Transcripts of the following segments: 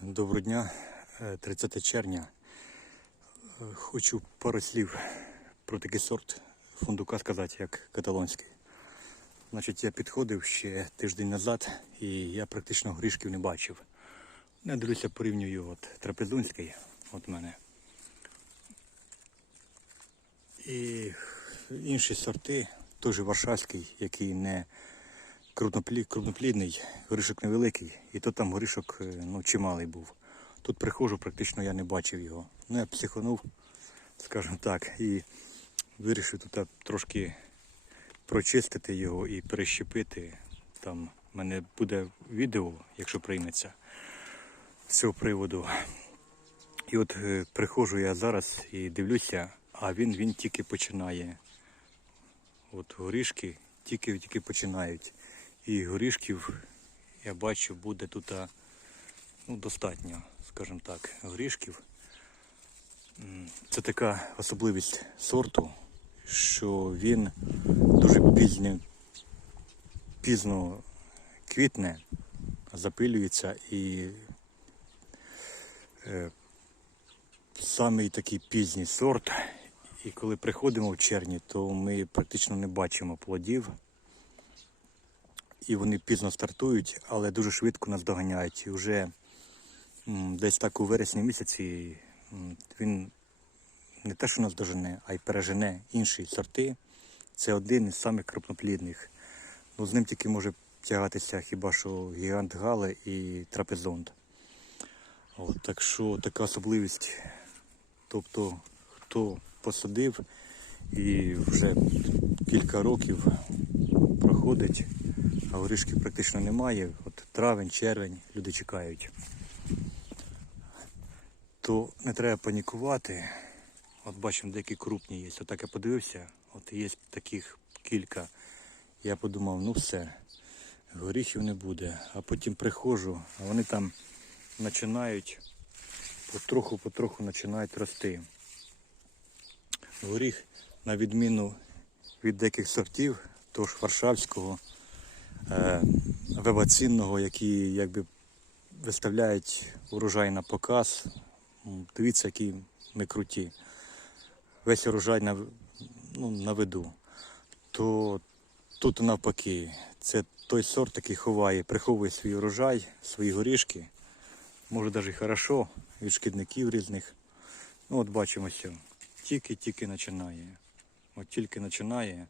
Доброго дня, Е, 30 червня. Е, Хочу пару слів про такий сорт фундука сказати, як каталонський. Значить, я підходив ще тиждень назад і я практично грішків не бачив. Я дивлюся, порівнюю от трапезунський, от мене. І інші сорти, теж варшавський, який не крупноплідний, горішок невеликий, і то там горішок е, ну, чималий був. Тут приходжу, практично я не бачив його. Ну, я психанув, скажімо так, і вирішив тут трошки прочистити його і перещепити. Там в мене буде відео, якщо прийметься з цього приводу. І от е, приходжу я зараз і дивлюся, а він, він тільки починає. От горішки тільки-тільки починають. І горішків я бачу буде тут ну, достатньо, скажімо так, горішків. Це така особливість сорту, що він дуже пізньо, пізно квітне, запилюється і е, самий такий пізній сорт. І коли приходимо в червні, то ми практично не бачимо плодів. І вони пізно стартують, але дуже швидко нас доганяють. І вже десь так у вересні місяці він не те, що нас дожене, а й пережене інші сорти. Це один із самих крупноплідних. Ну, з ним тільки може тягатися хіба що гігант Гале і трапезонд. От, так що така особливість. Тобто, хто посадив і вже кілька років проходить, а горішків практично немає. От травень, червень, люди чекають. То не треба панікувати. От бачимо, деякі крупні є. Отак я подивився, от є таких кілька. Я подумав, ну все, горіхів не буде. А потім приходжу, а вони там починають потроху-потроху починають рости. Горіх, на відміну від деяких сортів, того ж варшавського, е, вевацинного, які якби виставляють урожай на показ. Дивіться, які ми круті. Весь урожай на, ну, на виду. То тут навпаки, це той сорт, який ховає, приховує свій урожай, свої горішки. Може навіть хорошо від шкідників різних. Ну от бачимо, що тільки-тільки починає. От тільки починає.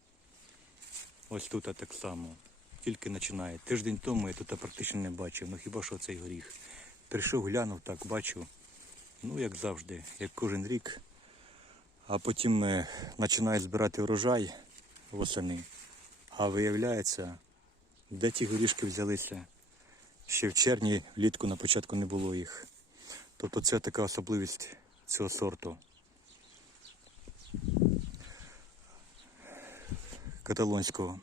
Ось тут так само. Тільки починає. Тиждень тому я тут практично не бачив. Ну хіба що цей горіх. Прийшов, глянув так, бачу. Ну, як завжди, як кожен рік. А потім е, починаю збирати урожай восени. А виявляється, де ті горішки взялися? Ще в червні, влітку на початку не було їх. Тобто це така особливість цього сорту. Каталонського.